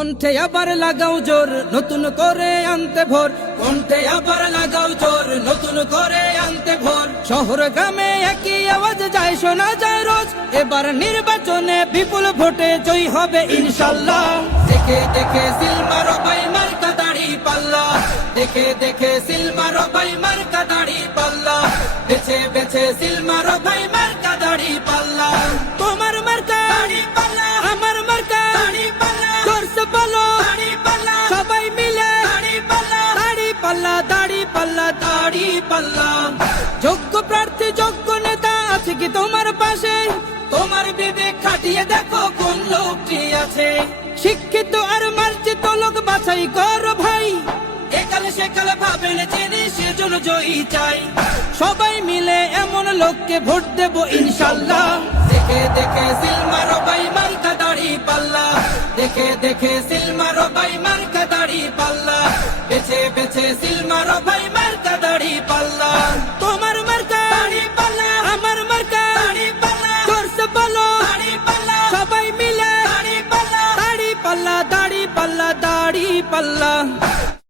কণ্ঠে আবার লাগাও জোর নতুন করে আনতে ভোর, কণ্ঠে আবার লাগাও জোর নতুন করে আনতে ভোর। শহর গ্রামে একই আওয়াজ যায় শোনা যায় রোজ, এবার নির্বাচনে বিপুল ভোটে জয়ী হবে ইনশাল্লাহ। দেখে দেখে সিল মারো ভাই মার্কা দাড়ি পাল্লা, দেখে দেখে সিল মারো ভাই মার্কা দাড়ি পাল্লা, বেছে বেছে সিল মারো ভাই মার্কা দাড়ি পাল্লা। তোমার মার্কা দাড়ি পাল্লা, আমার মার্কা দাড়ি পাল্লা, জোরসে বলো দাড়ি পাল্লা, সবাই মিলে দাড়ি পাল্লা, দাড়ি পাল্লা, দাড়ি পাল্লা, দাড়ি পাল্লা। যোগ্য প্রার্থী যোগ্য নেতা আছে কি তোমার পাশে? তোমার বিবেক খাটিয়ে দেখো কোন লোকটি আছে। শিক্ষিত আর মার্জিত লোক বাছাই করো ভাই, একালে সেকালে ভাবেন জেনে সেজন্য জয়ী চাই। সবাই মিলে এমন লোককে ভোট দেব ইনশাল্লাহ। দেখে দেখে সিল মারো ভাই মার্কা দাড়ি পাল্লা, দেখে দেখে সিল মারো ভাই মার্কা দাড়ি পাল্লা, বেছে বেছে সিল মারো ভাই মার্কা দাড়ি পাল্লা। তোমার মার্কা দাড়ি পাল্লা, আমার মার্কা দাড়ি পাল্লা, জোরসে বলো দাড়ি পাল্লা, সবাই মিলে দাড়ি পাল্লা, দাড়ি পাল্লা, দাড়ি পাল্লা, দাড়ি পাল্লা।